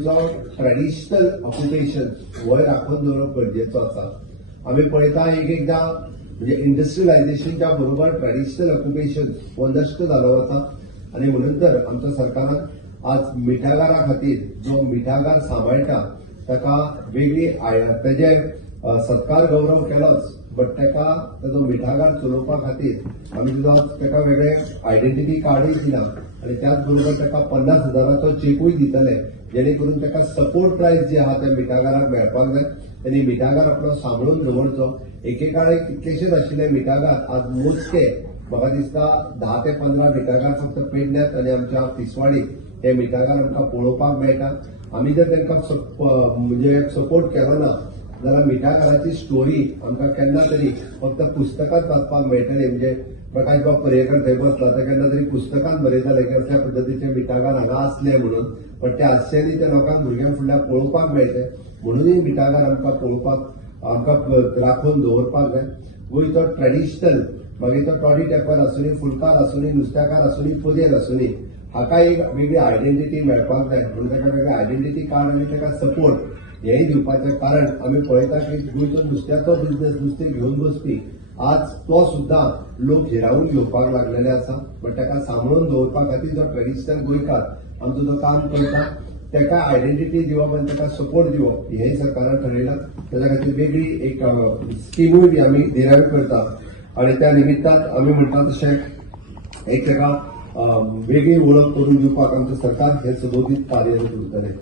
Traditional occupation वय राखून दवरप गरजेचो आसा. आम्ही पळयता एकदा म्हणजे इंडस्ट्रियलायझेशनच्या बरोबर ट्रेडिशनल ऑक्युपेशन हो नश्ट जालो वता आणि म्हणून तर आमच्या सरकारान आज मिठागारा खातीर जो मिठागार सांबाळटा ताका वेगळी तेजे सत्कार गौरव केलोच, बट ताका ताजो मिठागार चलोवपा खातीर आमी ताका वेगळे आयडेंटिटी कार्डूय दिला आणि त्याच बरोबर ताका 50,000 चेकूय दितले, जेणे करून ताका सपोर्ट प्रायस जे आहा त्या मिठागाराक मेळपाक जाय. त्यांनी मिठागार आपलो सांबाळून दवरचो. एकेकाळी कितलेशेच आशिल्ले मिठागार आज मोजके म्हाका दिसता 10 ते 15 मिठागार फक्त पेडण्यात आणि आमच्या तिसवाडीत हे मिठागार आमकां पळोवपाक मेळटा. आमी जर तांकां म्हणजे सपोर्ट केलो ना जाल्यार मिठागाराची स्टोरी आमकां केन्ना तरी फक्त पुस्तकांत वाचपाक मेळटली. म्हणजे प्रकाश बाब पर्येकर थंय बसला तर केन्ना तरी पुस्तकांत बरयताले की अशा पद्दतीचे मिठागार हांगा आसले म्हणून, पण ते आश्चर्य त्या लोकांक भुरग्यां फुडल्या पळोवपाक मेळटे. म्हणूनय मिठागार आमकां पळोवपाक आमकां राखून दवरपाक जाय. गोंयचो ट्रेडिशनल मागीर तो टॉडी टेपर आसूनी, फुलकार आसूनी, नुस्त्याकार आसूनी, पोदेर आसूनी, हाका एक वेगळी आयडेंटिटी मेळपाक जाय. म्हणून ताका वेगळें आयडेंटिटी कार्ड आनी ताका सपोर्ट हेंय दिवपाचें. कारण आमी पळयता की गोंयचो नुस्त्याचो बिझनेस नुस्तें घेवन बसपी आज तो सुद्धा लोक हिरावून घेवपाक लागलेले आसा. बट ताका सांबाळून दवरपा खातीर जो ट्रेडिशनल गोंयकार आमचो जो काम करता ताका आयडेंटिटी दिवप आनी ताका सपोर्ट दिवप हेंय सरकारान ठरयलां. ताच्या खातीर वेगळी एक स्किमूय बी आमी देरावी करता आणि त्या निमित्तान आमी म्हणटा तशें एक ताका वेगळी वळख करून दिवपाक आमचें सरकार हे सदोदीत कार्य करतलें.